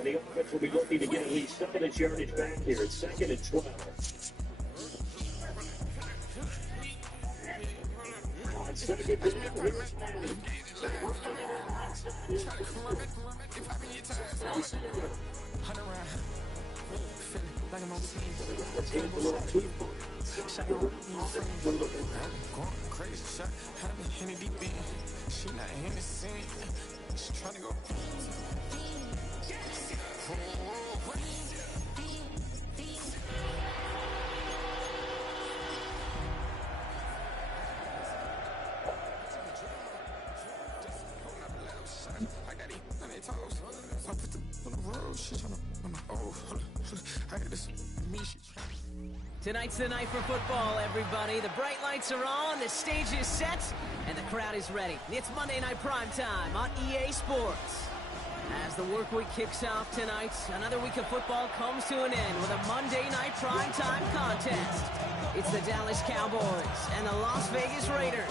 And the offense will be looking to get at least some of this yardage back here. It's 2nd and 12. Like I'm on team. Going crazy, shot. Had me in the deep end. She not in the scene. She trying to go. I got it on their toes. So I put them on the road. She trying to. I got this. Me, she trying. Tonight's the night for football, everybody. The bright lights are on, the stage is set, and the crowd is ready. It's Monday Night Primetime on EA Sports. As the work week kicks off tonight, another week of football comes to an end with a Monday Night Primetime contest. It's the Dallas Cowboys and the Las Vegas Raiders.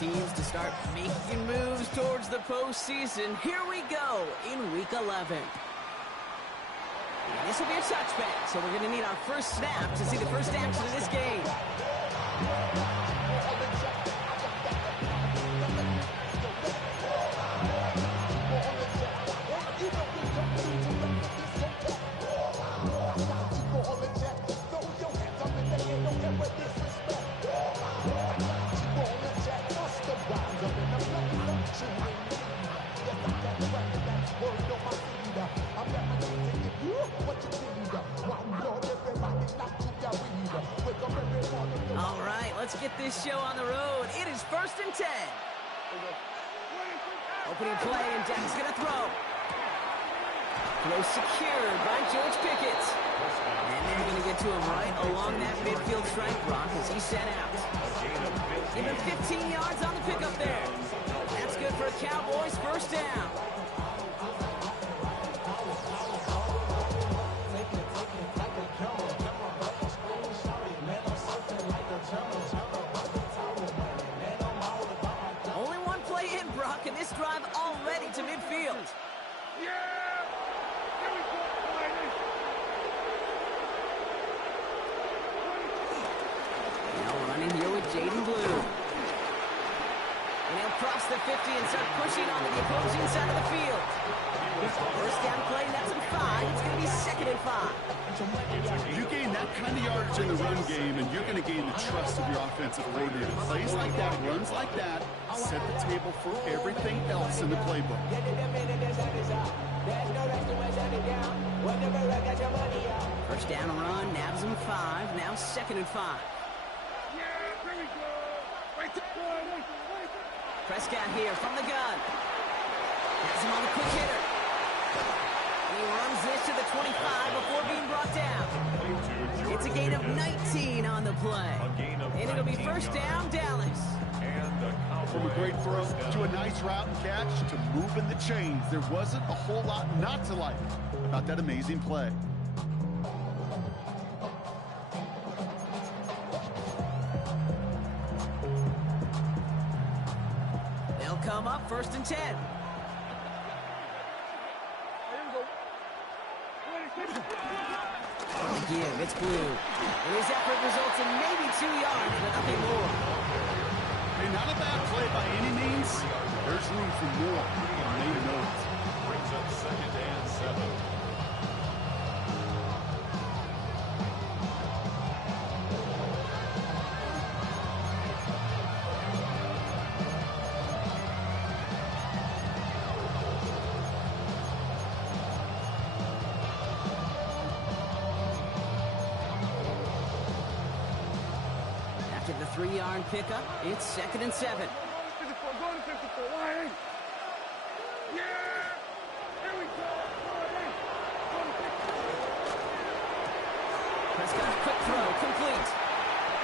Teams to start making moves towards the postseason. Here we go in Week 11. And this will be a touchback, so we're going to need our first snap to see the first action of this game. All right, let's get this show on the road. It is 1st and 10. Opening play, and Dak's going to throw. Throw secured by George Pickett. And they're going to get to him right along that midfield strike, Brock, as he set out. Give him 15 yards on the pickup there. That's good for a Cowboys first down. Only one play in, Brock, and this drive already to midfield. Now running here with Jaden Blue. And he'll cross the 50 and start pushing onto the opposing side of the field. First down play, that's in 5. It's going to be 2nd and 5. You gain that kind of yardage in the run game, and you're going to gain the trust of your offensive coordinator. Plays like that, runs like that, set the table for everything else in the playbook. First down and run, nabs him 5. Now 2nd and 5. Prescott here from the gun. Has him on the quick hitter. And he runs this to the 25 before being brought down. It's a gain of 19 on the play. And it'll be first down, Dallas. From a great throw to a nice route and catch to moving the chains, there wasn't a whole lot not to like about that amazing play. They'll come up 1st and 10. Give, it's Blue. And his effort results in maybe 2 yards, but nothing more. Hey, not a bad play by any means. There's room for more. And they know it. Brings up 2nd and 7. After the 3-yard pickup, it's 2nd and 7. Prescott's quick throw, complete.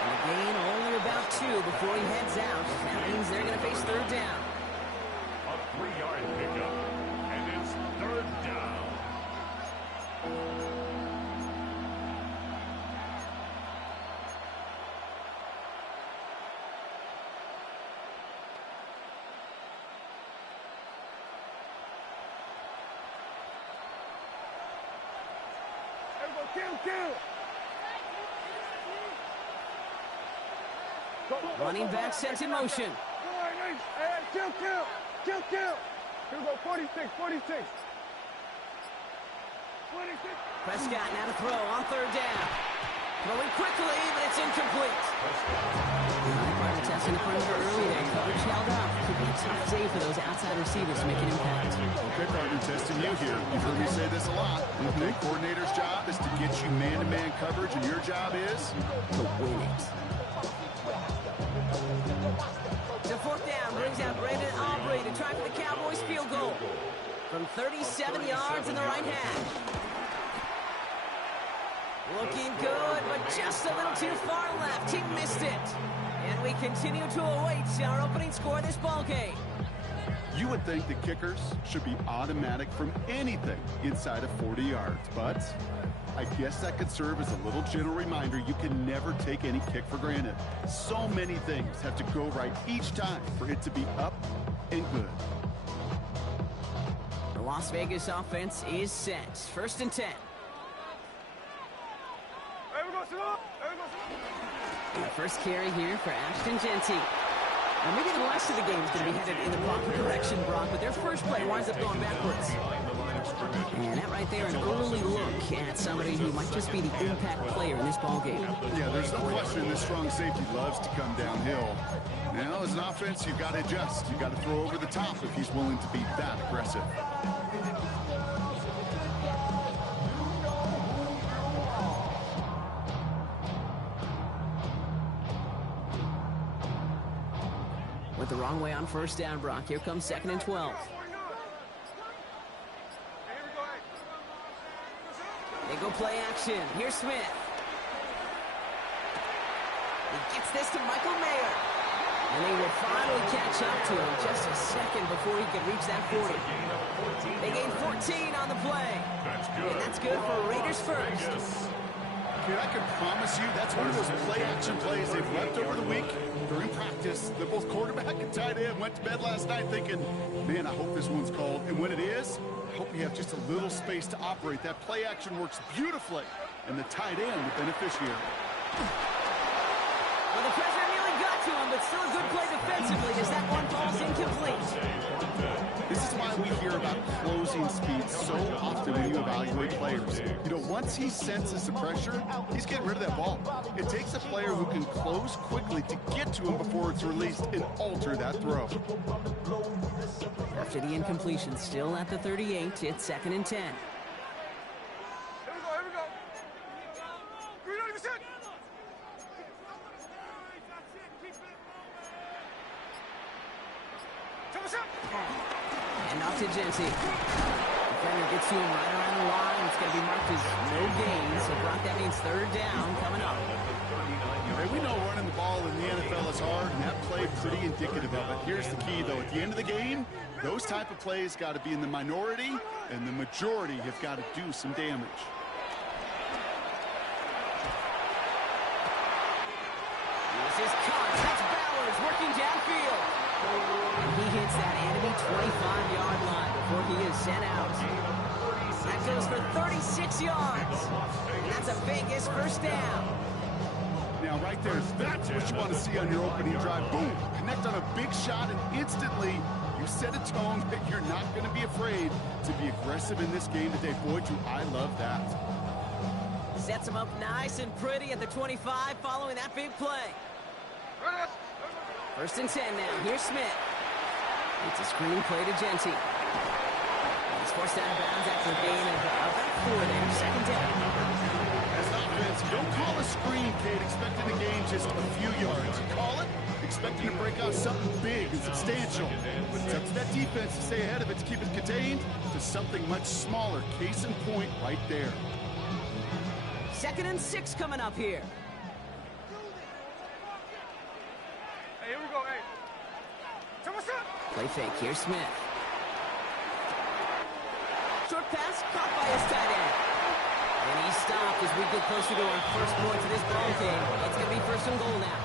And a gain only about 2 before he heads out. That means they're going to face 3rd down. A 3-yard pickup. Running back sent in motion. Kill. Here we go, 46. Prescott now to throw on third down. Throwing quickly, but it's incomplete. Private testing the perimeter early there. Coverage held up. Could be a tough day for those outside receivers to make an impact. Okay, partner, testing you here. You've heard me say this a lot. The coordinator's job is to get you man-to-man coverage, and your job is to win it. To fourth down, brings out Brandon Aubrey to try for the Cowboys field goal. From 37 yards in the right half. Looking good, but just a little too far left. He missed it. And we continue to await our opening score of this ballgame. You would think the kickers should be automatic from anything inside of 40 yards, but I guess that could serve as a little gentle reminder you can never take any kick for granted. So many things have to go right each time for it to be up and good. The Las Vegas offense is set. First and 10. The first carry here for Ashton Jeanty. Now maybe the rest of the game is going to be headed in the proper direction, Brock, but their first play winds up going backwards. And that right there, an early look at somebody who might just be the impact player in this ballgame. Yeah, there's no question this strong safety loves to come downhill. Now, as an offense, you've got to adjust. You've got to throw over the top if he's willing to be that aggressive. Went the wrong way on first down, Brock. Here comes second and 12. They go play action. Here's Smith. He gets this to Michael Mayer. And they will finally catch up to him just a second before he could reach that 40. They gain 14 on the play. And that's good for Raiders first. Kid, I can promise you that's one of those play-action plays they've left over the week during practice. They're both quarterback and tight end went to bed last night thinking, man, I hope this one's called. And when it is, I hope you have just a little space to operate. That play-action works beautifully, and the tight end, the beneficiary. Well, the pressure nearly got to him, but still a good play defensively as that one falls incomplete. This is why we hear about closing speed so often when you evaluate players. You know, once he senses the pressure, he's getting rid of that ball. It takes a player who can close quickly to get to him before it's released and alter that throw. After the incompletion, still at the 38, it's second and 10. Here we go. 390%. And off to Jeanty. Defender gets to him right around the line. It's going to be marked as no gain. So, Brock, that means third down coming up. Hey, we know running the ball in the NFL is hard, and that play pretty indicative of it. Here's the key, though. At the end of the game, those type of plays got to be in the minority, and the majority have got to do some damage. This is caught. That's Bowers working downfield. And he hits that enemy 25-yard line before he is sent out. That goes for 36 yards. And that's a Vegas first down. Now, right there, that's what you want to see on your opening drive. Boom! Connect on a big shot, and instantly you set a tone that you're not going to be afraid to be aggressive in this game today. Boy, do I love that. Sets him up nice and pretty at the 25 following that big play. First and 10 now. Here's Smith. It's a screen play to Jeanty. He's forced out of bounds after a gain of about 4 there. Second down. As an offense, you don't call a screen, Kate, expecting to gain just a few yards. You call it expecting to break out something big and substantial. But it's up to that defense to stay ahead of it, to keep it contained to something much smaller. Case in point right there. Second and 6 coming up here. Hey, here we go, hey. Play fake. Here's Smith. Short pass caught by his tight end. And he stopped as we get closer to our first point to this ball game. It's going to be first and goal now.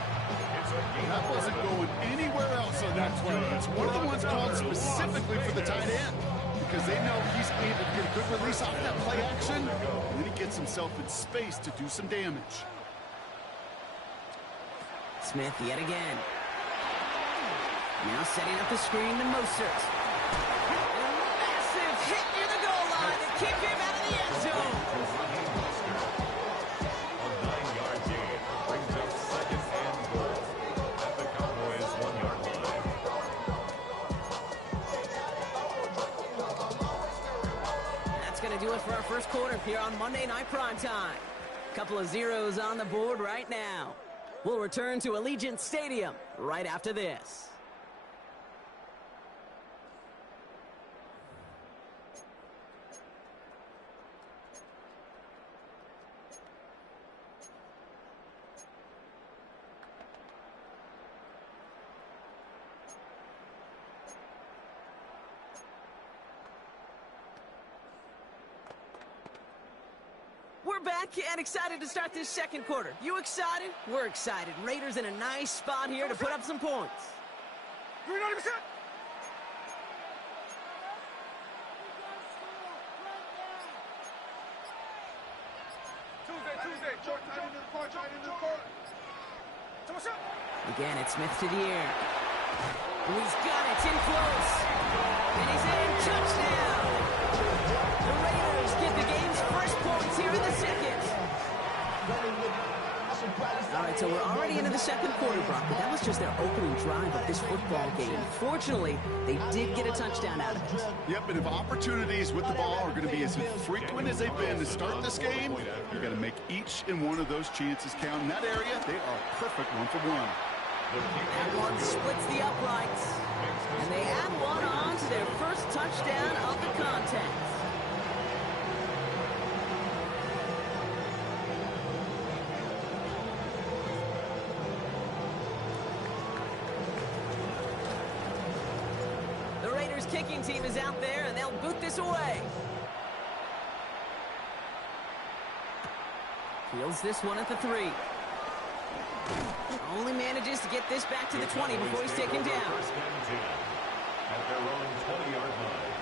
That wasn't going anywhere else on that play. It's one of the ones called specifically for the tight end. because they know he's able to get a good release off that play action, and then he gets himself in space to do some damage. Smith yet again. Now setting up the screen to Mostert. Massive hit near the goal line to kick him out of the end zone. A 9-yard gain brings up second and goal at the Cowboys' 1-yard line. That's going to do it for our first quarter here on Monday Night Primetime. Couple of zeros on the board right now. We'll return to Allegiant Stadium right after this. We're back and excited to start this second quarter. You excited? We're excited. Raiders in a nice spot here to put up some points. Green 90%. Tuesday. Short tight into the court. What's up? Again, it's Smith to the air. And he's got it. It's in close. And he's in. Touchdown. The Raiders get the game's first points here in the second. All right, so we're already into the second quarter, Brock, but that was just their opening drive of this football game. Fortunately, they did get a touchdown out of it. Yep, and if opportunities with the ball are going to be as frequent as they've been to start this game, you've got to make each and one of those chances count. In that area, they are perfect 1-for-1. That one splits the uprights, and they add one on to their first touchdown of the contest. The Raiders kicking team is out there, and they'll boot this away. Fields this one at the 3. Only manages to get this back to the 20 before he's taken down. First and 10 at their own 20-yard line.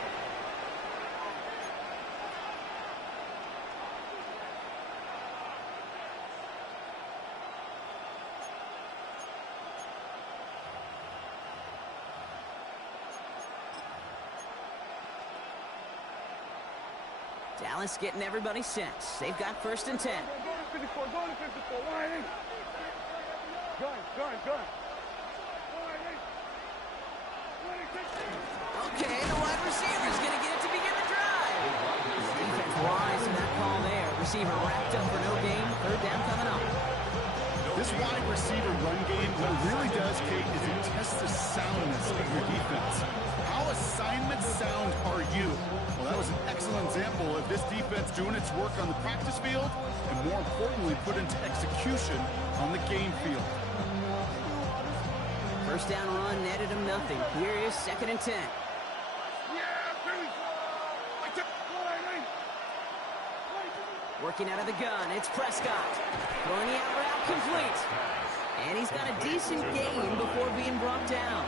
Dallas getting everybody set. They've got first and 10. Go to 54. Wide eight. Gun. Okay, the wide receiver's going to get it to begin the drive. Defense wise to that call there. Receiver wrapped up for no gain. Third down coming up. This wide receiver run game, what it really does, Kate, is it tests the soundness of your defense. How assignment sound are you? Well, that was an excellent example of this defense doing its work on the practice field and, more importantly, put into execution on the game field. First down run netted him nothing. Here is second and 10. Working out of the gun, it's Prescott. Throwing the out route complete. And he's got a decent gain before being brought down.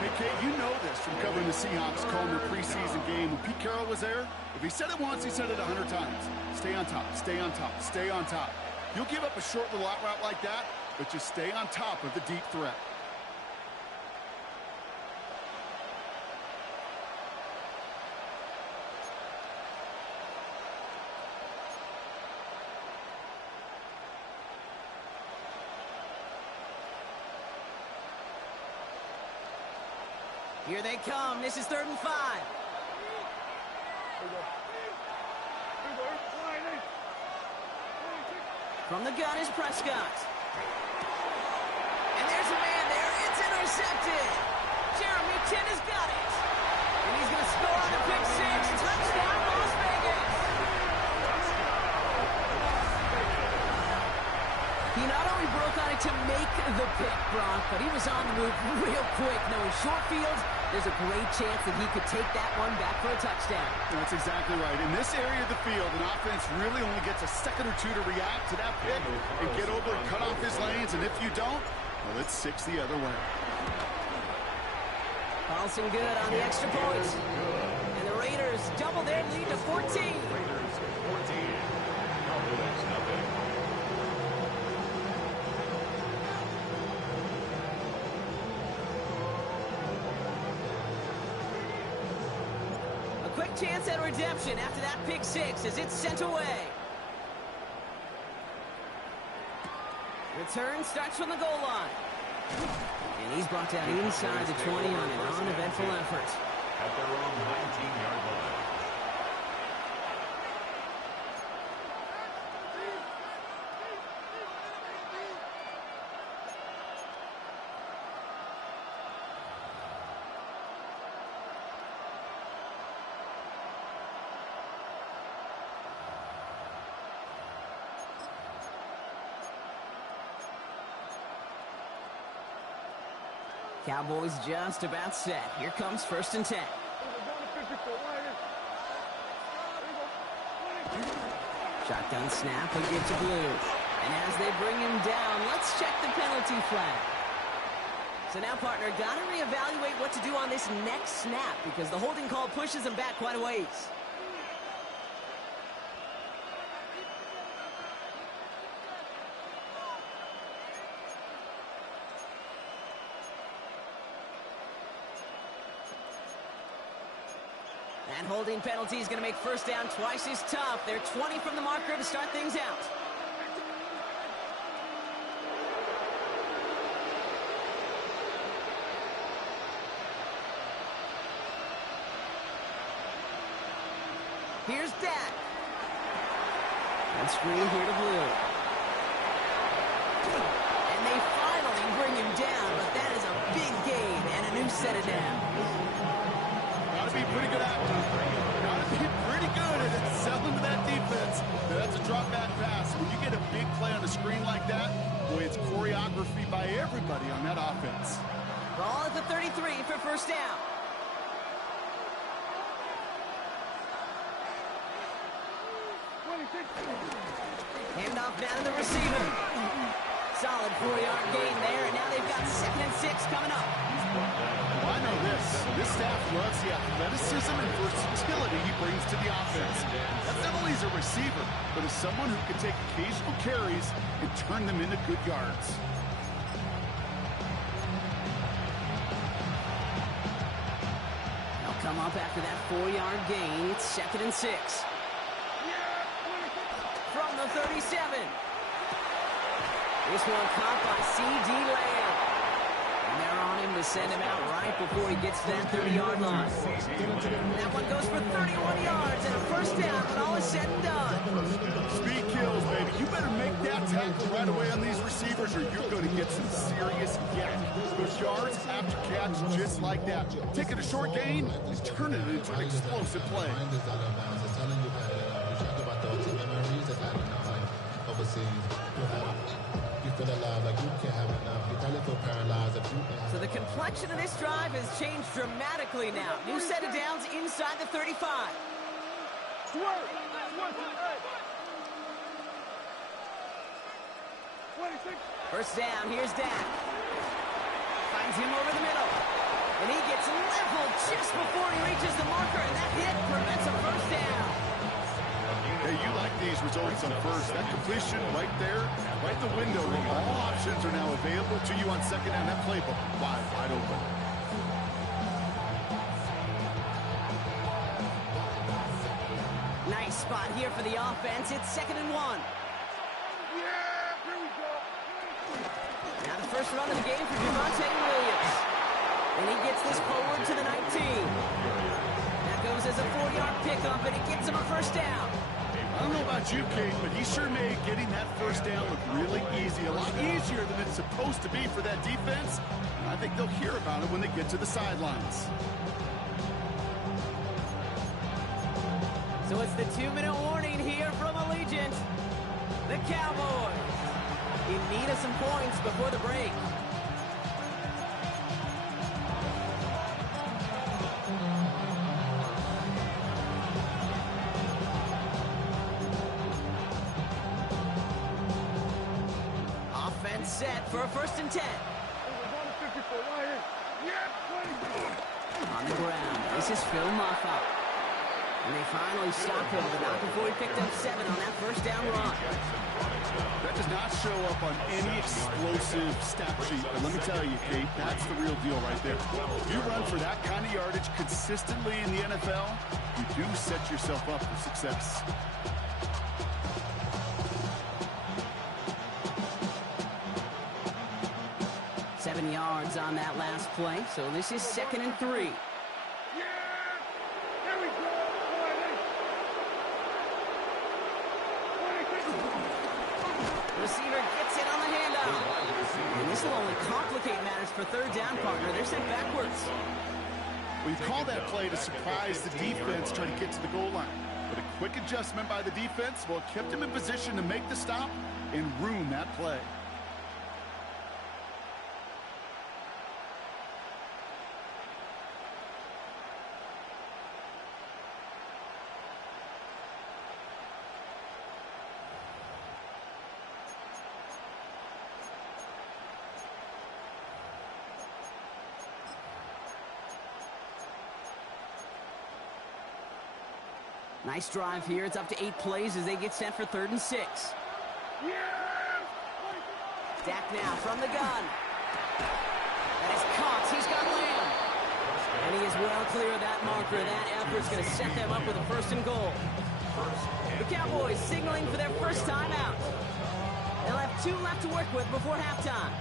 Hey, Kate, you know this from covering the Seahawks, calling their preseason game. When Pete Carroll was there, if he said it once, he said it 100 times. Stay on top, stay on top, stay on top. You'll give up a short little out route like that, but just stay on top of the deep threat. Here they come. This is 3rd and 5. From the gun is Prescott. And there's a man there. It's intercepted. Jeremy Tinn has got it. And he's going to score on a pick six. Touchdown, Las Vegas. He not only broke on it to make the pick, Brock, but he was on the move real quick. Knowing short fields, there's a great chance that he could take that one back for a touchdown. That's exactly right. In this area of the field, an offense really only gets a second or two to react to that pick and get over and cut off his lanes. And if you don't, well, it's 6 the other way. Carlson good on the extra point. And the Raiders double their lead to 14. Raiders 14. Cowboys nothing. A quick chance at redemption after that pick six as it's sent away. Return starts from the goal line. And he's brought down inside the 20 on an uneventful effort. At their own 19-yard line. Cowboys just about set. Here comes 1st and 10. Shotgun snap, we get to Blue. And as they bring him down, let's check the penalty flag. So now, partner, got to reevaluate what to do on this next snap because the holding call pushes him back quite a ways. That holding penalty is going to make 1st down twice as tough. They're 20 from the marker to start things out. Here's Dak. And screen here to Blue. And they finally bring him down, but that is a big gain and a new set of downs. Gotta be pretty good at it. Gotta be pretty good at selling to that defense. That's a drop back pass. When you get a big play on a screen like that, boy, it's choreography by everybody on that offense. Ball at the 33 for 1st down. Handoff down to the receiver. Solid 4-yard gain there, and now they've got 2nd and 6 coming up. Well, I know this. This staff loves the athleticism and versatility he brings to the offense. That's not only as a receiver, but as someone who can take occasional carries and turn them into good yards. They'll come up after that 4-yard gain. It's 2nd and 6. From the 37. This one caught by C.D. Lamb. And they're on him to send him out right before he gets to that 30-yard line. That one goes for 31 yards and a 1st down when all is said and done. Speed kills, baby. You better make that tackle right away on these receivers or you're going to get some serious yak. Those yards after catch just like that. Taking a short gain and turning it into an explosive play. So the complexion of this drive has changed dramatically now. New set of downs inside the 35. 1st down, here's Dak. Finds him over the middle. And he gets leveled just before he reaches the marker, and that hit prevents a 1st down. Hey, you like these results on 1st. That completion right there, right the window. All options are now available to you on 2nd down. That playbook wide open. Nice spot here for the offense. It's 2nd and 1. Now the first run of the game for Javonte Williams. And he gets this forward to the 19. That goes as a 4-yard pickup, and it gets him a 1st down. I don't know about you, Kate, but he sure made getting that 1st down look really easy. A lot easier than it's supposed to be for that defense. And I think they'll hear about it when they get to the sidelines. So it's the 2-minute warning here from Allegiant. The Cowboys in need of some points before the break. Offense set for a 1st and 10. the ground. This is Phil Maffa. And they finally stopped him, but not before he picked up 7 on that first down run. That does not show up on any explosive stat sheet, but let me tell you, Kate, that's the real deal right there. If you run for that kind of yardage consistently in the NFL, you do set yourself up for success. Seven yards on that last play, so this is 2nd and 3. Receiver gets it on the handoff. And this will only complicate matters for third down, partner. They're sent backwards. We call that play to surprise the defense trying to get to the goal line. But a quick adjustment by the defense, well, kept him in position to make the stop and ruin that play. Nice drive here. It's up to 8 plays as they get set for 3rd and 6. Dak now from the gun. That is Cox. He's got Lamb. And he is well clear of that marker. That effort's going to set them up with a 1st and goal. The Cowboys signaling for their first timeout. They'll have 2 left to work with before halftime.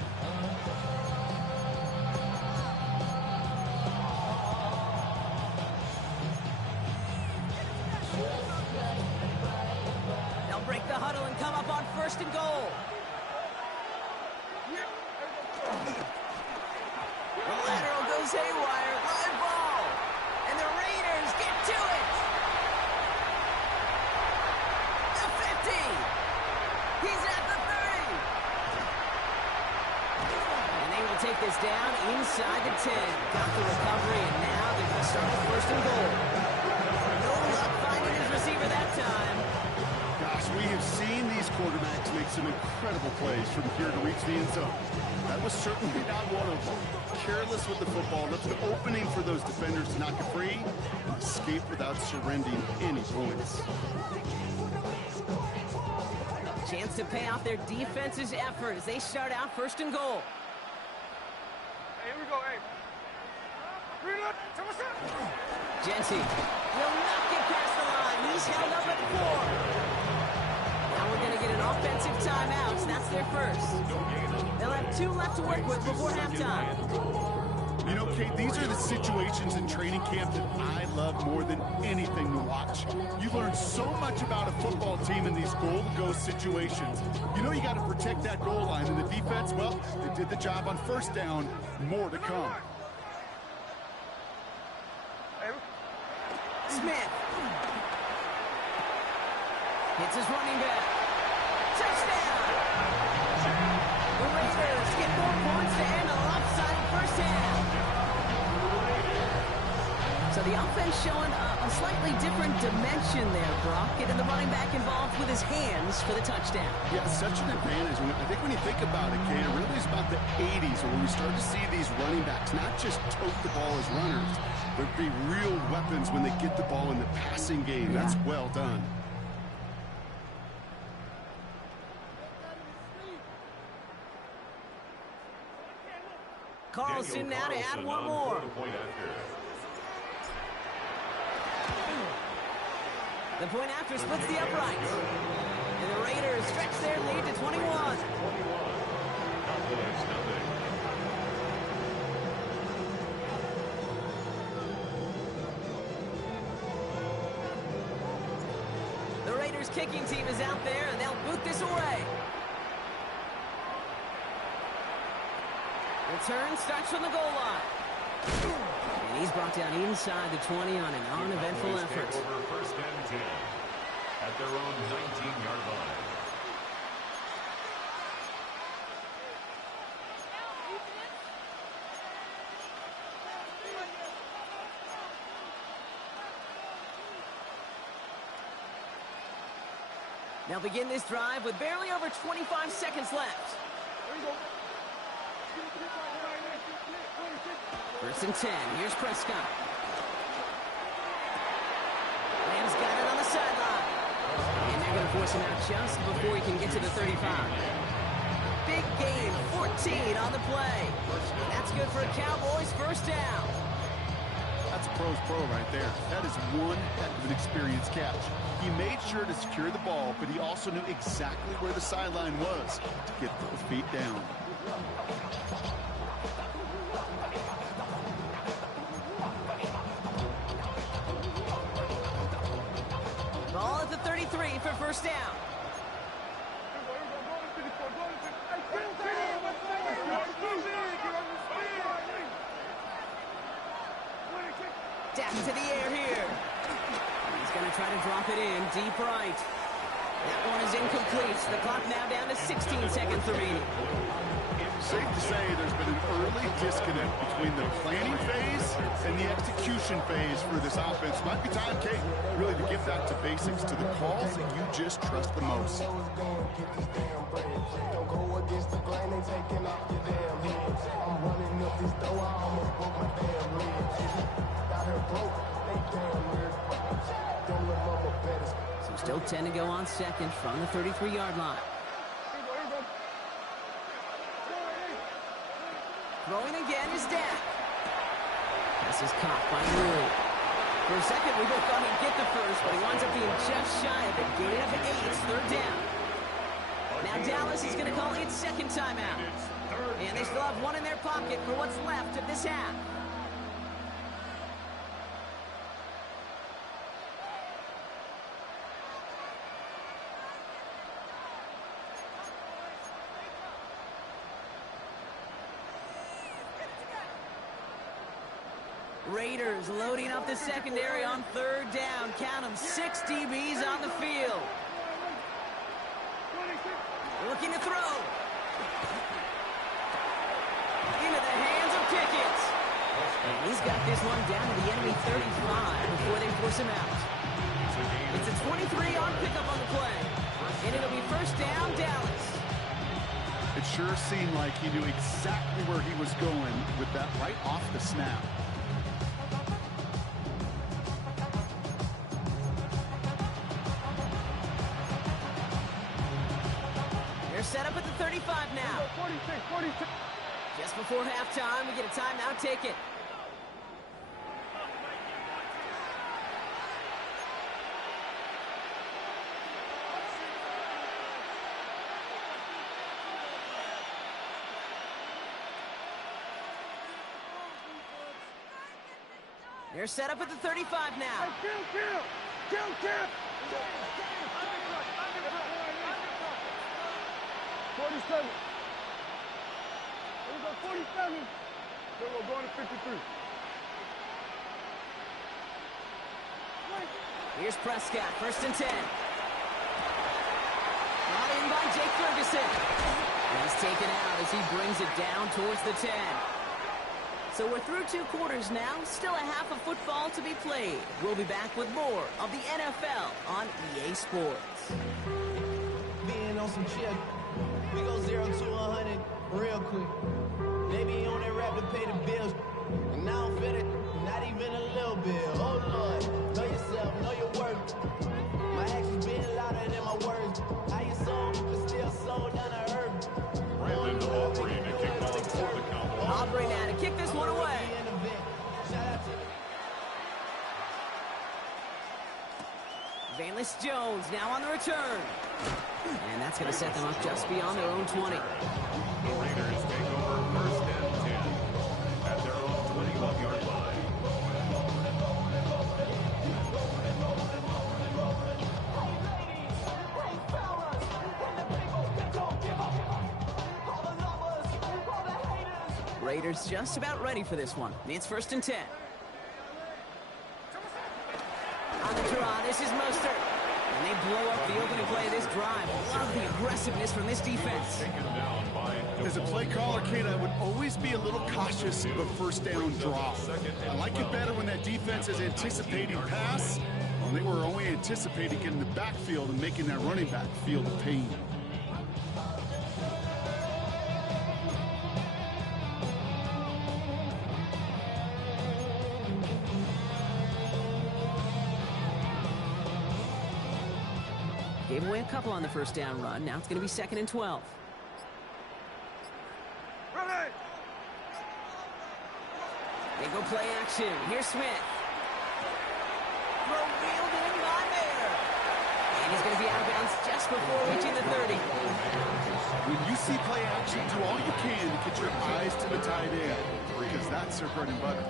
Break the huddle and come up on 1st and goal. The lateral goes haywire. Live ball. And the Raiders get to it. The 50. He's at the 30. And they will take this down inside the 10. Got the recovery, and now they're going to start with 1st and goal. No luck finding his receiver that time. We have seen these quarterbacks make some incredible plays from here to reach the end zone. That was certainly not one of them. Careless with the football, left an opening for those defenders to knock it free and escape without surrendering any points. Chance to pay off their defense's effort as they start out 1st and goal. Hey, here we go, hey. Jency will not get past the line. He's held up at 4. Now we're going to get an offensive timeout, so that's their first. They'll have 2 left to work with before halftime. You know, Kate, these are the situations in training camp that I love more than anything to watch. You learn so much about a football team in these goal-to-go situations. You know you got to protect that goal line, and the defense, well, they did the job on 1st down. More to come. Smith. Hits his running back. Touchdown! The Raiders get 4 points to end a lopsided first half. So the offense showing a slightly different dimension there, Brock. Getting the running back involved with his hands for the touchdown. Yeah, such an advantage. I think when you think about it, Kate, it really is about the 80s when we start to see these running backs not just tote the ball as runners, but be real weapons when they get the ball in the passing game. That's well done. Carlson now to add one more. The point after splits the uprights. And the Raiders stretch their lead to 21. The Raiders kicking team is out there, and they'll boot this away. Return starts from the goal line. And he's brought down inside the 20 on an uneventful effort. Over 1st and 10 at their own 19-yard line. They'll begin this drive with barely over 25 seconds left. 1st and 10. Here's Prescott. force him out just before he can get to the 35. Big gain, 14 on the play. And that's good for a Cowboys first down. That's a pro's pro right there. That is one heck of an experienced catch. He made sure to secure the ball, but he also knew exactly where the sideline was to get those feet down. Ball at the 33 for first down. Down to the air here. He's going to try to drop it in deep right. That one is incomplete. The clock now down to 16 seconds remaining. Safe to say there's been an early disconnect between the planning phase and the execution phase for this offense. Might be time, Kate, really to get back to basics, to the calls that you just trust the most. So still 10 to go on second from the 33-yard line. Throwing again is Dak. This is caught by Rule. For a second, we both thought he'd get the first, but he winds up being just shy of it. Gain of 8, third down. Now Dallas is going to call its second timeout. And they still have one in their pocket for what's left of this half. Raiders loading up the secondary on third down. Count them, 6 DBs on the field. Looking to throw. Into the hands of Pickett. And he's got this one down to the enemy 35 before they force him out. It's a 23-yard pickup on the play. And it'll be first down, Dallas. It sure seemed like he knew exactly where he was going with that right off the snap. They're set up at the 35 now. 46. Just before halftime, we get a timeout ticket. They're set up at the 35 now. Kill! 47. Here we go, 47. Then we're going to 53. Here's Prescott, first and 10. Brought in by Jake Ferguson. And he's taken out as he brings it down towards the 10. So we're through 2 quarters now, still a half of football to be played. We'll be back with more of the NFL on EA Sports. Being on some chill, we go 0 to 100 real quick. They be on that rap to pay the bills, and I don't feel it, not even a little bit. Oh Lord, know yourself, know your worth. My actions being louder than my words. How you sold, but still sold down to earth. Brandon Aubrey to kick off for the Cowboys. Aubrey now to kick this one away. Valus Jones now on the return. And that's going to set them up just beyond their own 20. The Raiders take over first and 10 at their own 21-yard line. Raiders just about ready for this one. It's first and 10. On the draw, this is Mostert. And they blow up the opening play of this drive. Love the aggressiveness from this defense. Taken down by As a play caller, Kate, I would always be a little cautious of a first down draw. I like it better when that defense is anticipating pass. Well, they were only anticipating getting the backfield and making that running back feel the pain. Gave away a couple on the first down run. Now it's going to be 2nd and 12. Ready! They go play action. Here's Smith. Throw reeled in by Mayer. And he's going to be out of bounds just before reaching the 30. When you see play action, do all you can to get your eyes to the tight end, because that's their bread and butter.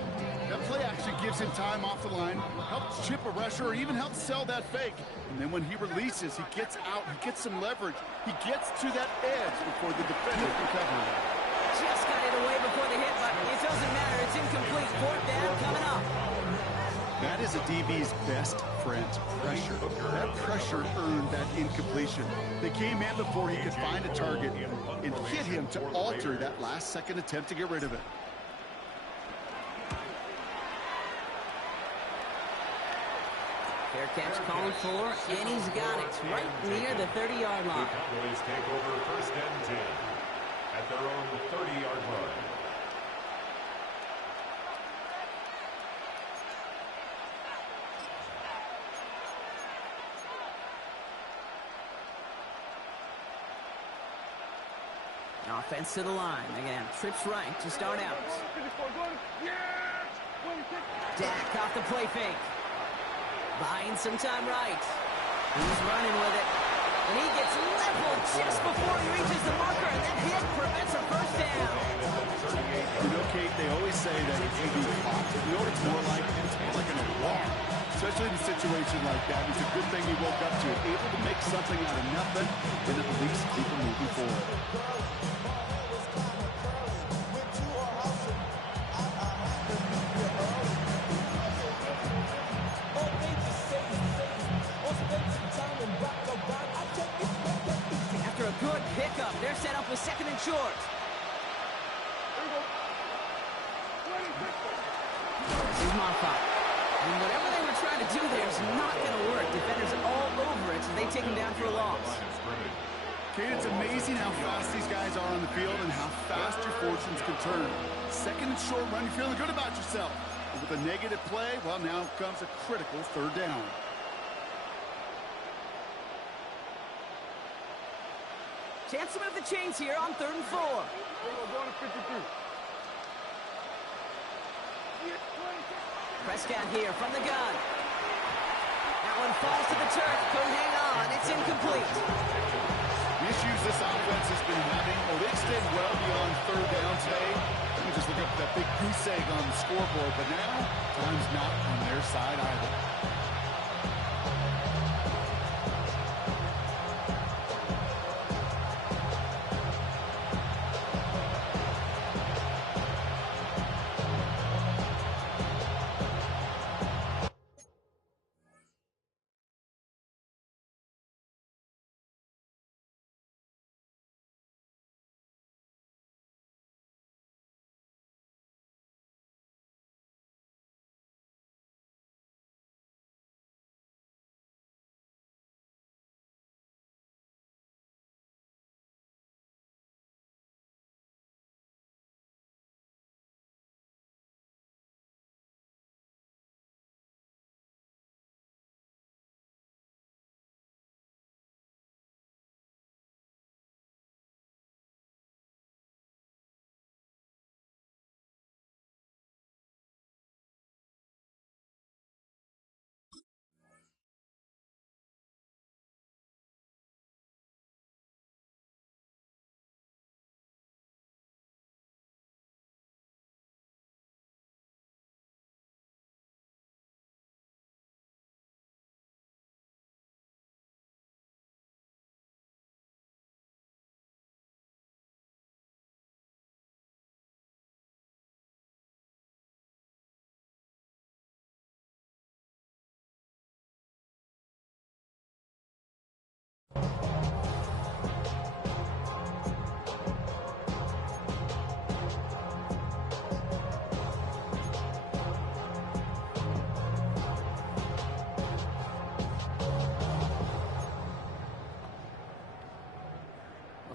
That play action gives him time off the line, helps chip a rusher, or even helps sell that fake. And then when he releases, he gets out, he gets some leverage. He gets to that edge before the defender can cover him. Just got it away before the hit, but it doesn't matter. It's incomplete. 4th down coming up. That is a DB's best friend, pressure. That pressure earned that incompletion. They came in before he could find a target and hit him to alter that last-second attempt to get rid of it. Fair catch called for, and he's got it right near the 30-yard line. The Cowboys take over 1st and 10 at their own 30-yard line. Offense to the line. Again, trips right to start out. Dak off the play fake. Buying some time right. He's running with it. And he gets leveled just before he reaches the marker, and that hit prevents a 1st down. You know, Kate, they always say that it can be caught. You know what it's more like? It's more like an alarm. Especially in a situation like that. It's a good thing he woke up to it. Able to make something out of nothing and at least keep it moving forward. After a good pickup, they're set up with 2nd and short. This is Moffat. And whatever they were trying to do there is not going to work. Defenders all over it, so they take him down for a loss. Kate, it's amazing how fast these guys are on the field and how fast your fortunes can turn. 2nd and short run, you're feeling good about yourself. And with a negative play, well, now comes a critical 3rd down. Chance to move the chains here on 3rd and 4. Prescott here from the gun. That one falls to the turf. Couldn't hang on. It's incomplete. The issues this offense has been having, well, they extend well beyond 3rd down today. You can just look up that big goose egg on the scoreboard, but now time's not on their side either.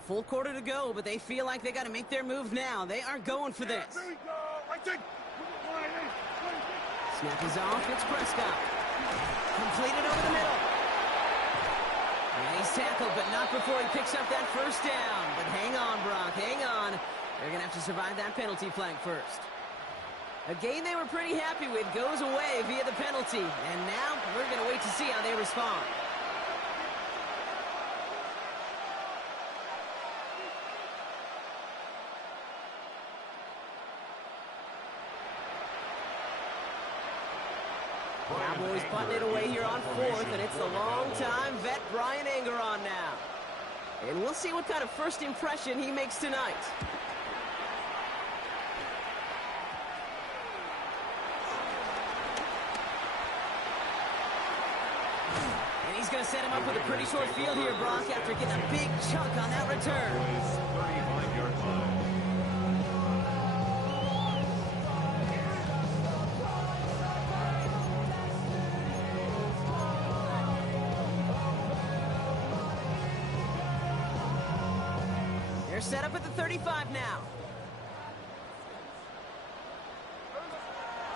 Full quarter to go, but they feel like they got to make their move now. They are going for this. Here we go. Right there. Snap is off. It's Prescott. Completed over the middle. And he's tackled, but not before he picks up that first down. But hang on, Brock, hang on. They're going to have to survive that penalty flag first. A game they were pretty happy with goes away via the penalty. And now we're going to wait to see how they respond. Cowboys putting it away here on fourth, and it's the long-time vet Bryan Anger on now. And we'll see what kind of first impression he makes tonight. And he's going to set him up with a pretty short field here, Brock, after getting a big chunk on that return. 35-yard line. They're set up at the 35 now.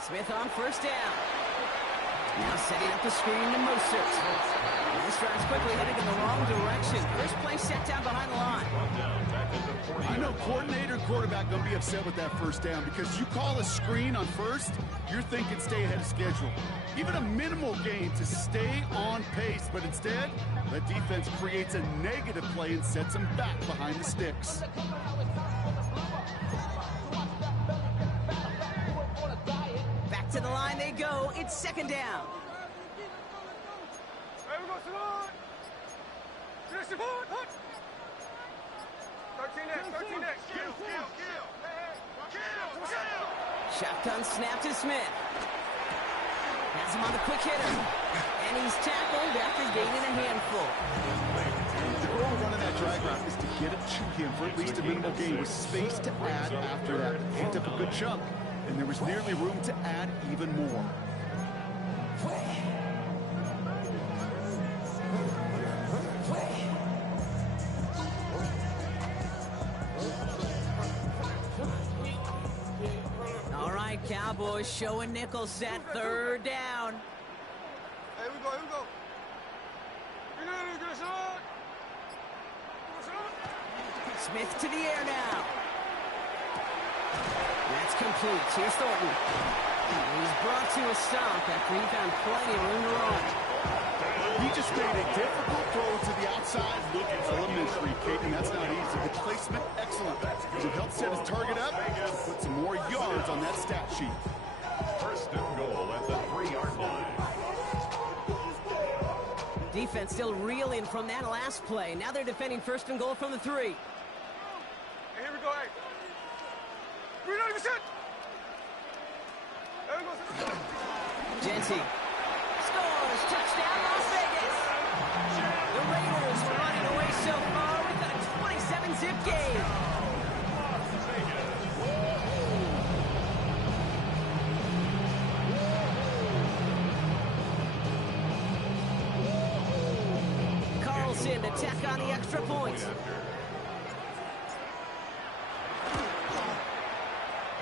Smith on first down. Now setting up the screen to Mostert. And this drive's quickly heading in the wrong direction. First play set down behind the line. I know coordinator and quarterback going to be upset with that first down because you call a screen on first, you're thinking stay ahead of schedule. Even a minimal gain to stay on pace, but instead, the defense creates a negative play and sets them back behind the sticks. Back to the line they go. It's second down. Hey, we go, Simone! Yes, Simone! 13 next. Kill. Shotgun snap to Smith. Has him on the quick hitter. And he's tackled after gaining a handful. The goal of running that drag route is to get it to him for at least a minimal gain with space to add after that. Picked up a good chunk, and there was nearly room to add even more. All right, Cowboys showing nickel set, third down. Here we go. You gotta get a shot. Smith to the air now. That's complete. Here's Thornton. He's brought to a stop after he found plenty of room to run. He just made a difficult throw to the outside. Look at elementary, Kate, and that's not easy. The placement, excellent. It helped set his target up, put some more yards on that stat sheet. First and goal at the 3-yard line. Defense still reeling from that last play. Now they're defending first and goal from the 3. Hey, here we go, hey. We're not even set. There we go. Genty scores. Touchdown, Las Vegas. The Raiders are running away so far with a 27-zip game. Carlson to tack on the extra points.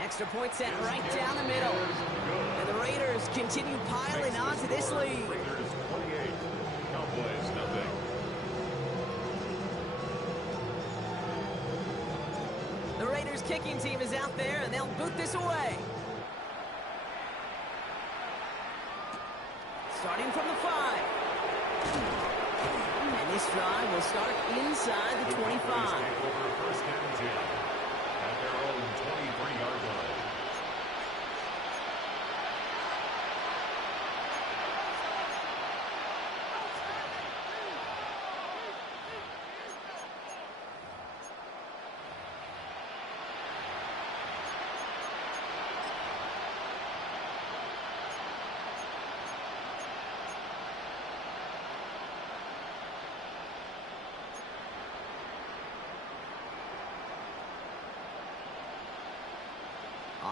Extra point set right down the middle. And the Raiders continue piling on to this lead. Raiders 28, Cowboys nothing. The Raiders kicking team is out there, and they'll boot this away. Starting from the 5. And this drive will start inside the 25. Take over first and 10 at their own 23-yard line.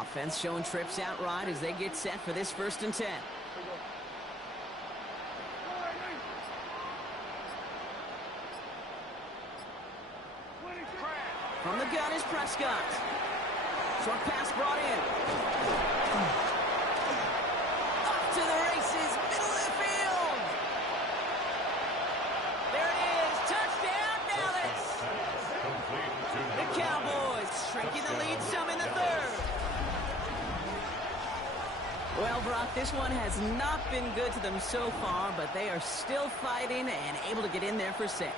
Offense showing trips out right as they get set for this first and 10. From the gun is Prescott. Short pass brought in. Up to the races, middle of the field. There it this one has not been good to them so far, but they are still fighting and able to get in there for 6.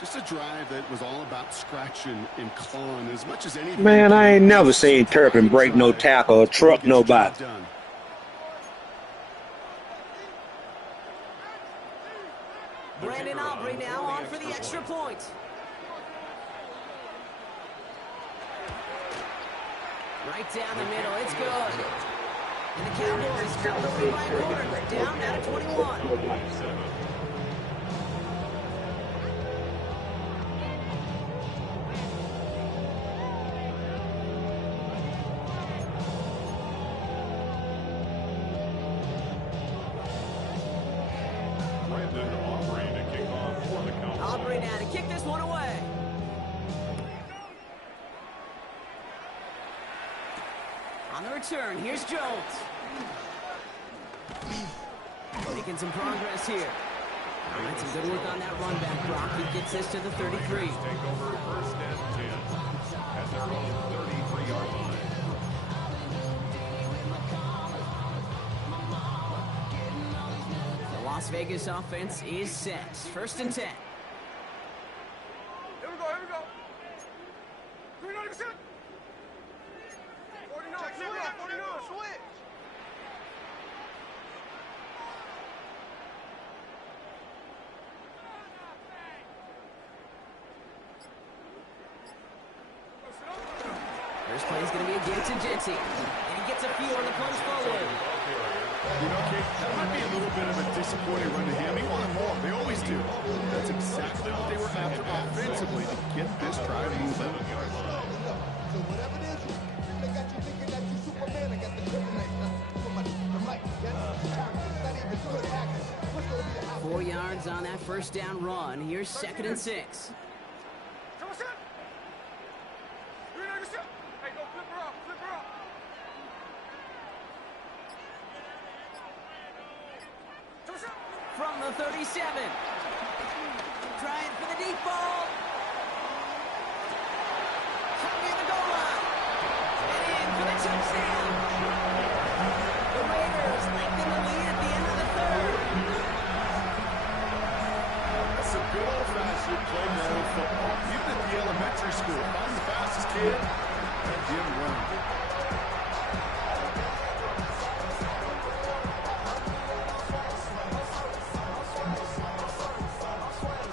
Just a drive that was all about scratching and clawing as much as anything. Man, I ain't never seen Turpin break no tackle or truck nobody. Brandon Aubrey now on for the extra point. Right down the middle, it's good. And the Cowboys come to lead by a quarter. They're down now to 21. Brandon Aubrey to kick off for the Cowboys. Aubrey now to kick this one away. On the return, here's Jones. Making some progress here. All right, some good work on that run back, Brock. He gets this to the 33. Take over first and 10 at their own 33-yard line. The Las Vegas offense is set. First and 10. Here we go, here we go. 39%. 49, flip it up, 49. Switch. First play is going to be against Genty. And he gets a few on the punch forward. You know, Kate, that might be a little bit of a disappointing run to him. He wanted more. They always do. That's exactly what they were after offensively to get this drive moving. So whatever it is, they got you thinking that you Superman. I got the kryptonite. The mic. It's not even good acting. What's going to be the outcome? 4 yards on that first down run. Here's second and 6. Come on, set. 39%. Hey, go flip her up, flip her up. Come on, set. From the 37. Trying for the deep ball. Near the goal line. And in for the touchdown. The Raiders lengthen the lead at the end of the third. That's some good old-fashioned playground football. Even at the elementary school, find the fastest kid, let him run.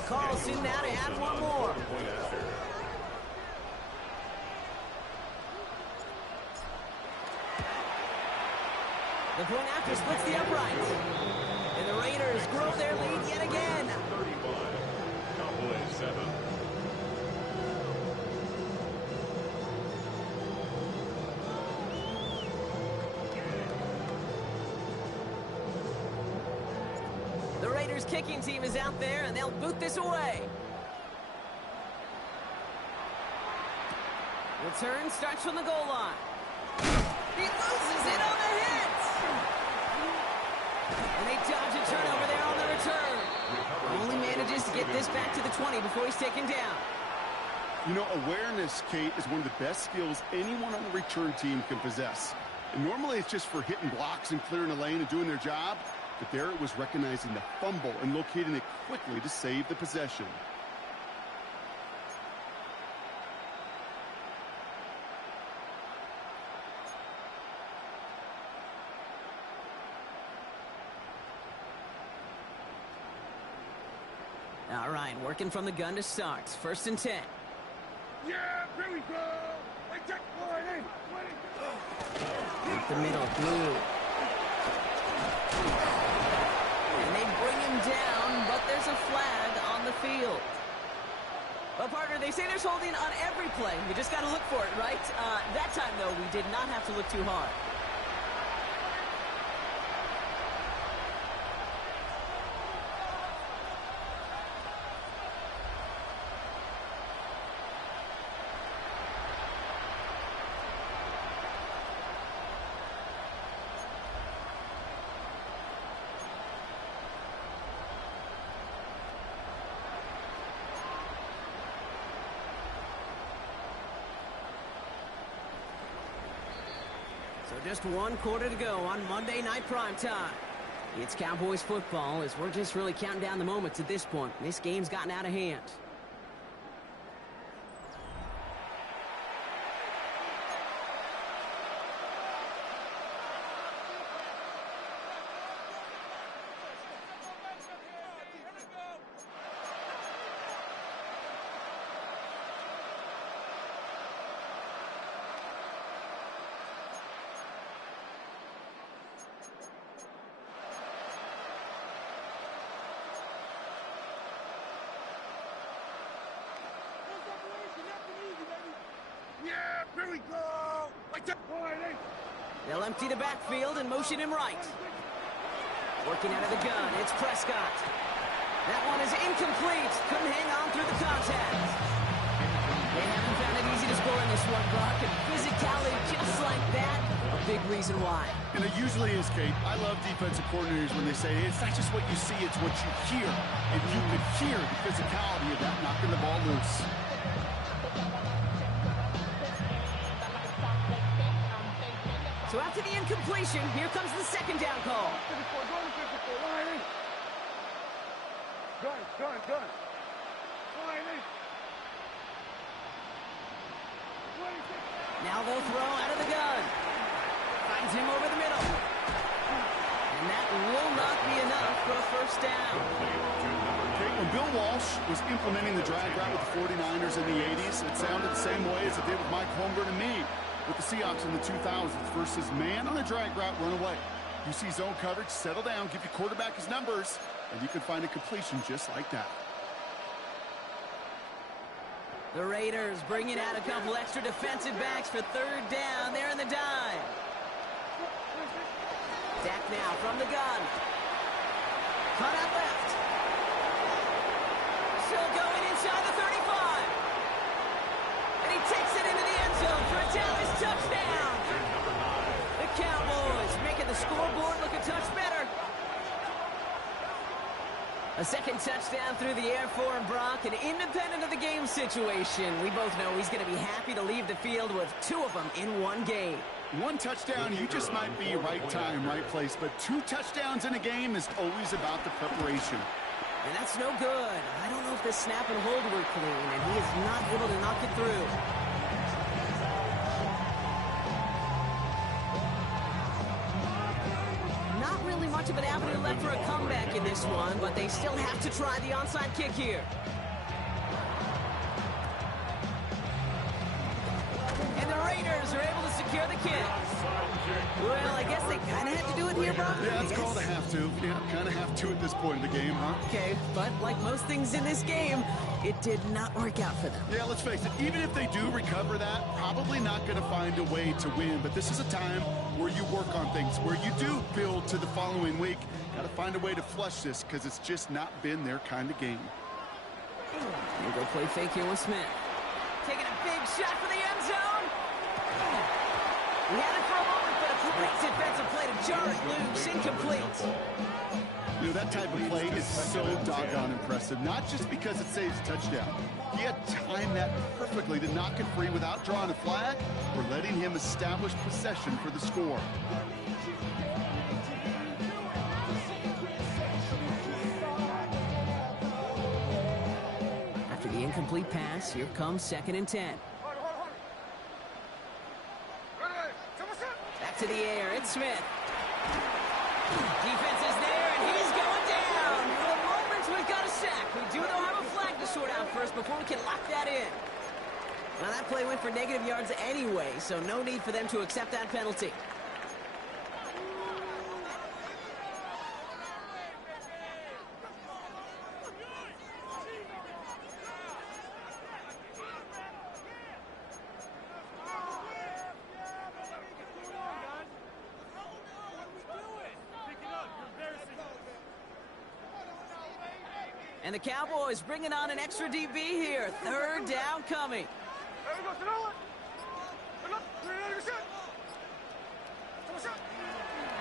Carlson now to add one more. The point after splits the uprights. And the Raiders grow their lead yet again. 35. Cowboys 7. The Raiders kicking team is out there, and they'll boot this away. Return starts from the goal line. He loses it on the hit. And they dodge a turnover there on the return. Only manages to get this back to the 20 before he's taken down. You know, awareness, Kate, is one of the best skills anyone on the return team can possess. And normally it's just for hitting blocks and clearing a lane and doing their job. But there it was recognizing the fumble and locating it quickly to save the possession. All right, working from the gun to start. First and 10. Yeah, here we go. Hey, check. 20. Up the middle, blue. And they bring him down, but there's a flag on the field. Well, partner, they say there's holding on every play. You just got to look for it, right? That time, though, we did not have to look too hard. So just one quarter to go on Monday Night Primetime. It's Cowboys football as we're just really counting down the moments at this point. This game's gotten out of hand. Yeah, here we go! Like that. They'll empty the backfield and motion him right. Working out of the gun, it's Prescott. That one is incomplete. Couldn't hang on through the contact. They haven't found it easy to score in this one, Brock, and physicality just like that, a big reason why. And it usually is, Kate. I love defensive coordinators when they say, it's not just what you see, it's what you hear. And you could hear the physicality of that knocking the ball loose. So after the incompletion, here comes the second down call. 54, go to 54, line in. Gun. Line in. 26. Now they'll throw out of the gun. Finds him over the middle. And that will not be enough for a first down. Okay, when Bill Walsh was implementing the drag route with the 49ers in the 80s, it sounded the same way as it did with Mike Holmgren and me with the Seahawks in the 2000s versus man on a drag route, run away. You see zone coverage, settle down, give your quarterback his numbers, and you can find a completion just like that. The Raiders bringing out a couple extra defensive backs for third down. They're in the dime. Dak now from the gun. Cut out left. Still going inside the 35. And he takes it into the end zone for a Dallas touchdown. The Cowboys making the scoreboard look a touch better. A second touchdown through the air for him, Brock, and independent of the game situation, we both know he's going to be happy to leave the field with two of them in one game. One touchdown, you just might be right time, right place, but two touchdowns in a game is always about the preparation. And that's no good. I don't know if the snap and hold were clean, and he is not able to knock it through. Not really much of an avenue left for a comeback in this one, but they still have to try the onside kick here. And the Raiders are able to secure the kick. Well, I guess they kind of had to do it here, Brock. Yeah, it's called a have to. Yeah, kind of have to at this point in the game, huh? Okay, but like most things in this game, it did not work out for them. Yeah, let's face it, even if they do recover that, probably not going to find a way to win. But this is a time where you work on things, where you do build to the following week. Got to find a way to flush this because it's just not been their kind of game. We'll go play fake here with Smith. Taking a big shot for the end zone. He had it for a moment, but a great defensive play to jar it loose. Incomplete. You know, that type of play is so doggone impressive, not just because it saves a touchdown. He had timed that perfectly to knock it free without drawing a flag or letting him establish possession for the score. After the incomplete pass, here comes 2nd and 10. Back to the air, it's Smith. Defense is there, and he's going down. For the moment, we've got a sack. We do, though, have a flag to sort out first before we can lock that in. Now, that play went for negative yards anyway, so no need for them to accept that penalty. And the Cowboys bringing on an extra DB here. Third down coming.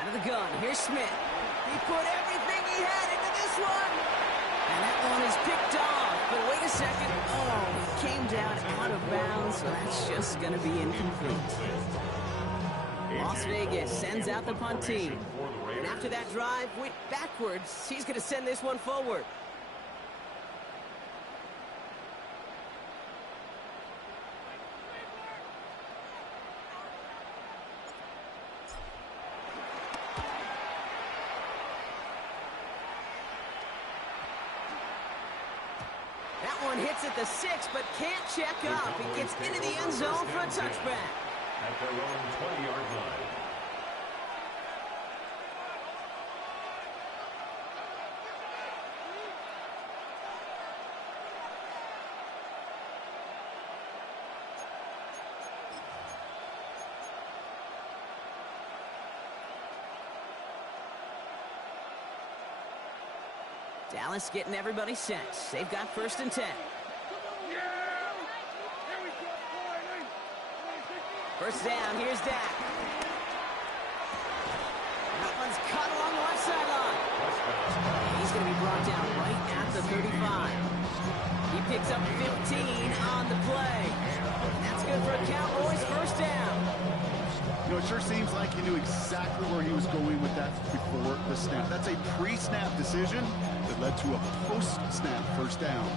Out of the gun, here's Smith. He put everything he had into this one. And that one is picked off. But wait a second. Oh, he came down out of bounds, so that's just going to be incomplete. Las Vegas sends out the punt team. And after that drive went backwards, he's going to send this one forward. That one hits at the 6, but can't check up. He gets into the end zone for a touchback. At their own 20-yard line. Dallas getting everybody set. They've got 1st and 10. First down, here's Dak. That one's cut along the left sideline. He's going to be brought down right at the 35. He picks up 15 on the play. And that's good for a Cowboys 1st down. You know, it sure seems like he knew exactly where he was going with that before the snap. That's a pre-snap decision that led to a post-snap 1st down.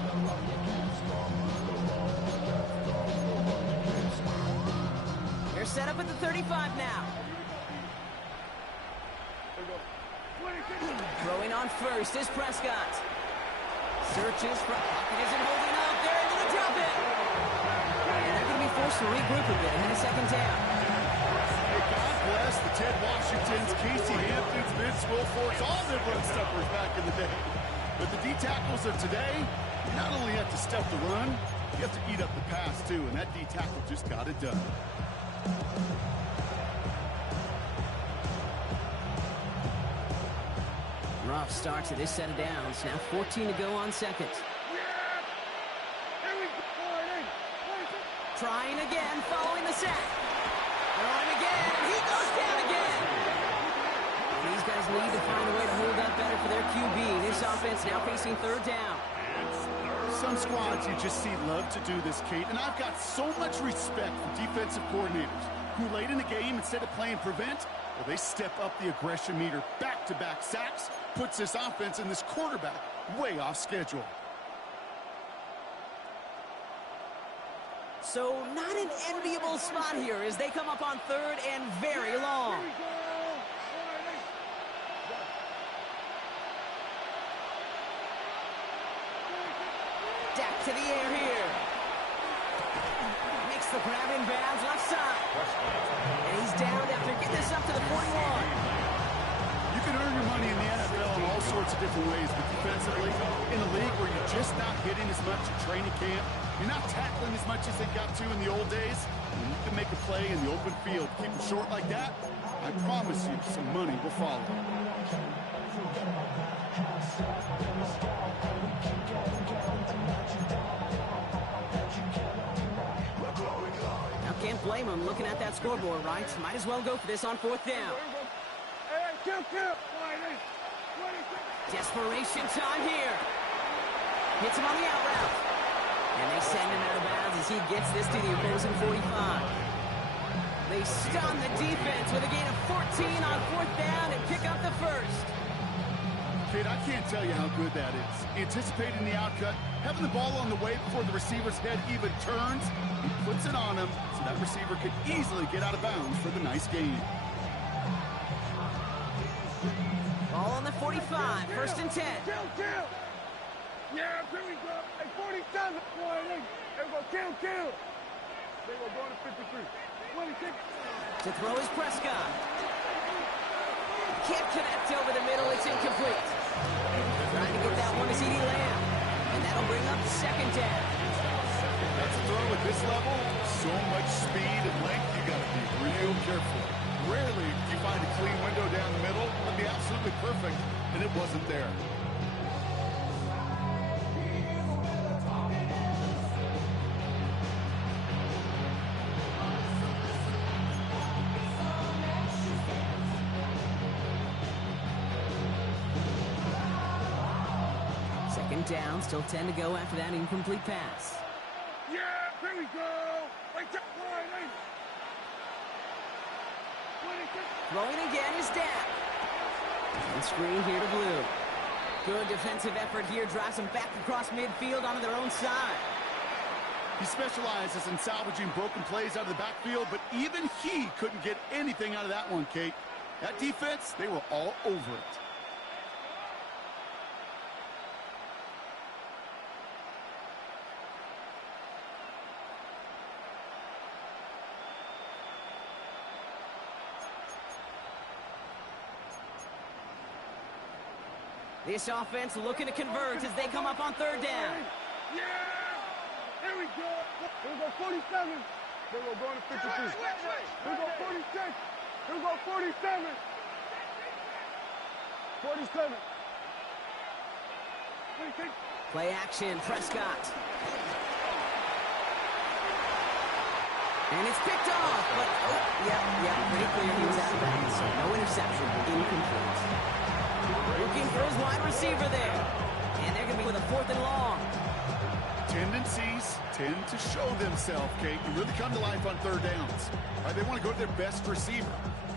They're set up at the 35 now. Throwing on 1st is Prescott. Searches for pocket isn't holding up. They're into the drop it. And they're going to be forced to regroup a bit in the 2nd down. God bless the Ted Washingtons, Casey Hamptons, Vince Wilforks, all the run stuffers back in the day. But the D-tackles of today, you not only have to stuff the run, you have to eat up the pass too, and that D-tackle just got it done. Rough start to this set of downs. Now 14 to go on 2nd. Trying again, following the sack. Throwing again, and he goes down again. And these guys need to find a way to hold up better for their QB. This offense now facing 3rd down. Some squads you just see love to do this, Kate, and I've got so much respect for defensive coordinators who late in the game, instead of playing prevent, well, they step up the aggression meter. Back-to-back sacks puts this offense and this quarterback way off schedule. So not an enviable spot here as they come up on 3rd and very long. Dak to the air here. Makes the grab in bounds left side. And he's down after getting this up to the 41. You can earn your money in the NFL in all sorts of different ways, but defensively, in a league where you're just not hitting as much at training camp, you're not tackling as much as they got to in the old days, when you can make a play in the open field, keep them short like that, I promise you some money will follow. Now can't blame him looking at that scoreboard, right? Might as well go for this on 4th down. Desperation time here. Hits him on the out route. And they send him out of bounds as he gets this to the opposing 45. They stun the defense with a gain of 14 on 4th down and pick up the 1st. Kid, I can't tell you how good that is. Anticipating the outcut, having the ball on the way before the receiver's head even turns, he puts it on him so that receiver could easily get out of bounds for the nice gain. Ball on the 45, 1st and 10. Yeah, here we go. Hey, 47. There we go. Kill. They go going to 53. 26. To throw is Prescott. Can't connect over the middle. It's incomplete. Trying to get that one to CeeDee Lamb. And that'll bring up 2nd down. That's a throw at this level. So much speed and length, you got to be real careful. Rarely do you find a clean window down the middle. That'd be absolutely perfect, and it wasn't there. Second down, still 10 to go after that incomplete pass. Yeah, here we go. Wait, 26. Throwing again is Dak. And screen here to Blue. Good defensive effort here. Drives them back across midfield onto their own side. He specializes in salvaging broken plays out of the backfield, but even he couldn't get anything out of that one, Kate. That defense, they were all over it. This offense looking to convert as they come up on third down. Yeah! Here we go. Here we go 47. Here we go going to 52. Here we go 46. Here we go 47. 47. Play action, Prescott. And it's picked off, but pretty clear he was out of bounds. So no interception, incomplete. Looking for his wide receiver there. And they're going to be with a 4th and long. Tendencies tend to show themselves, Kate, and really come to life on third downs. Right, they want to go to their best receiver.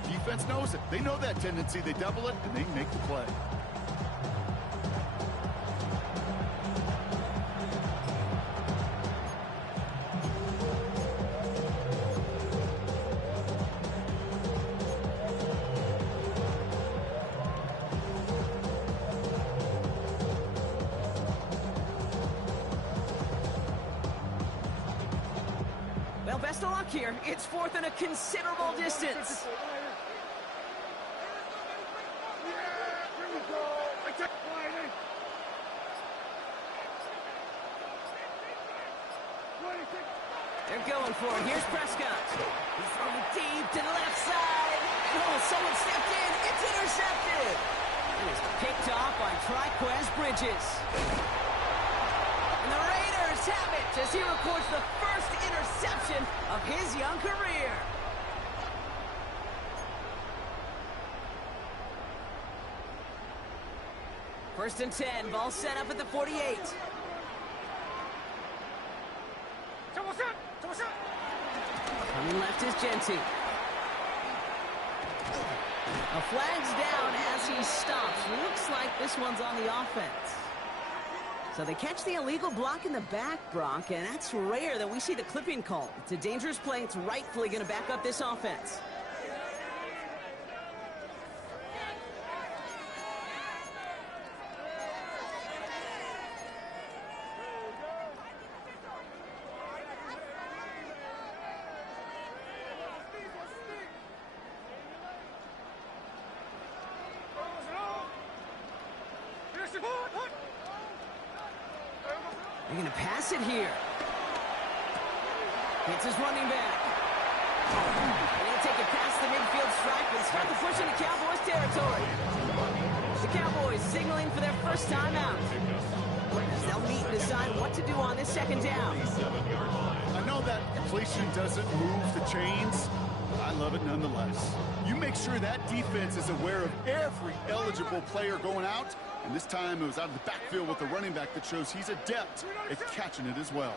Defense knows it. They know that tendency. They double it, and they make the play. Well, best of luck here. It's 4th and a considerable distance. They're going for it. Here's Prescott. He's throwing deep to the left side. Oh, someone stepped in. It's intercepted. It is picked off by Triquez Bridges. And the Raiders have it as he records the first interception of his young career. First and 10, ball set up at the 48. Coming left is Genty. A flag's down as he stops. Looks like this one's on the offense. So they catch the illegal block in the back, Brock, and that's rare that we see the clipping call. It's a dangerous play. It's rightfully going to back up this offense. They're going to pass it here. It's his running back. They're going to take it past the midfield stripe and start the push into Cowboys territory. The Cowboys signaling for their first timeout. As they'll meet and decide what to do on this second down. I know that completion doesn't move the chains. I love it nonetheless. You make sure that defense is aware of every eligible player going out. And this time it was out of the backfield with the running back that shows he's adept at catching it as well.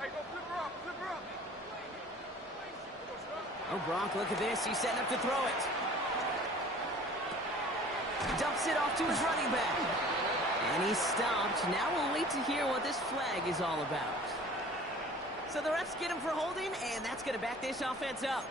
Hey, go flip her up, flip her up. Oh, Brock, look at this. He's setting up to throw it. Dumps it off to his running back. And he's stopped. Now we'll wait to hear what this flag is all about. So the refs get him for holding, and that's going to back this offense up.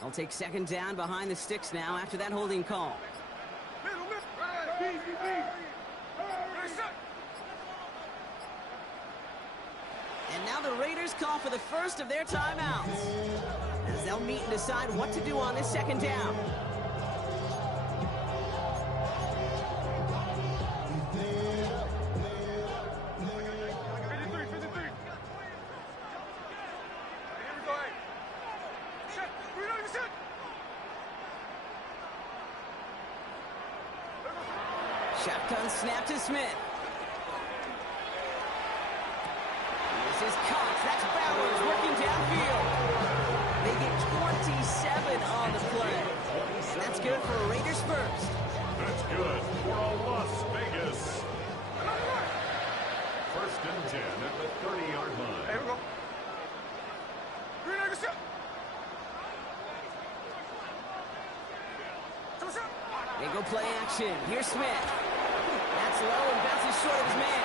They'll take second down behind the sticks now after that holding call. And now the Raiders call for the first of their timeouts, as they'll meet and decide what to do on this second down. Shotgun snap to Smith. This is Cox. That's Bowers working downfield. They get 27 on the play. And that's good for a Raiders first. That's good for a Las Vegas. First and 10 at the 30-yard line. Here we go. They go play action. Here's Smith. That's low and bounces short of his man.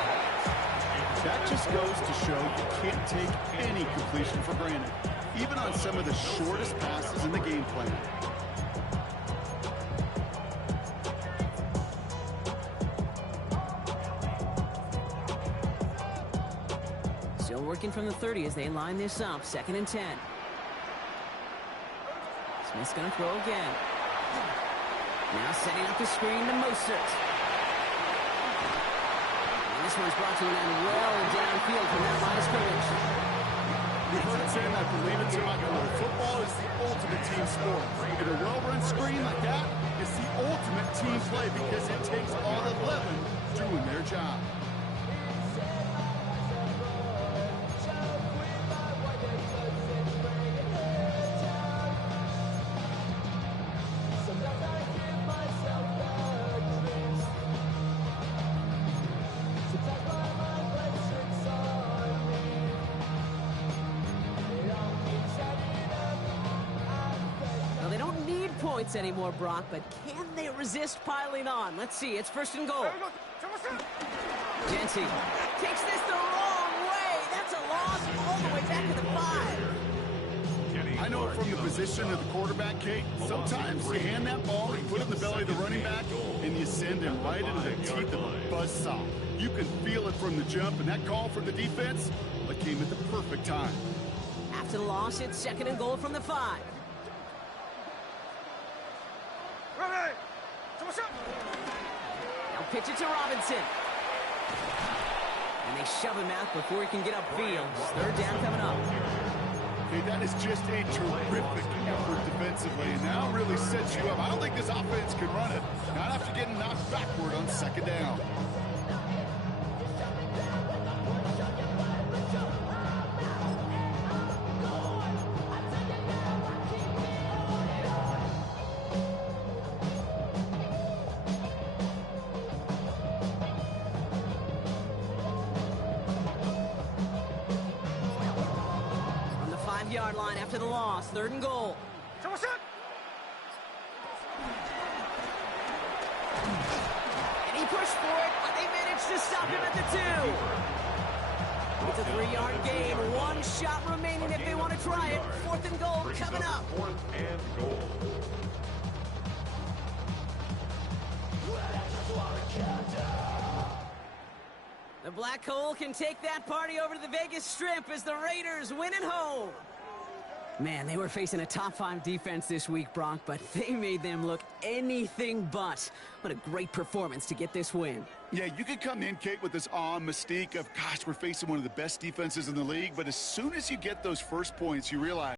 That just goes to show you can't take any completion for granted, even on some of the shortest passes in the game plan. Still working from the 30 as they line this up. 2nd and 10. Smith's going to throw again. Now setting up the screen to Mostert. And this one's brought to an end well downfield from that line of scrimmage. You've heard it saying, I believe it to my core. Football is the ultimate team sport. In a well-run screen like that, it's the ultimate team play because it takes all 11 doing their job. Now, they don't need points anymore, Brock, but can they resist piling on? Let's see. It's 1st and goal. Jency takes this the wrong way. That's a loss all the way back to the 5. I know from the position of the quarterback, Kate, sometimes you hand that ball, you put it in the belly of the running back, and you send him right into the teeth of a buzzsaw. You can feel it from the jump, and that call from the defense came at the perfect time. After the loss, it's 2nd and goal from the 5. Now pitch it to Robinson. And they shove him out before he can get upfield. 3rd down coming up. Okay, that is just a terrific effort defensively, and now really sets you up. I don't think this offense can run it, not after getting knocked backward on 2nd down. Yard line after the loss. 3rd and goal. And he pushed for it, but they managed to stop him at the 2. It's a 3-yard gain. 1 shot remaining if they want to try it. 4th and goal coming up. 4th and goal. The Black Hole can take that party over to the Vegas Strip as the Raiders win at home. Man, they were facing a top 5 defense this week, Brock, but they made them look anything but. What a great performance to get this win. Yeah, you could come in, Kate, with this awe and mystique of, gosh, we're facing one of the best defenses in the league, but as soon as you get those first points, you realize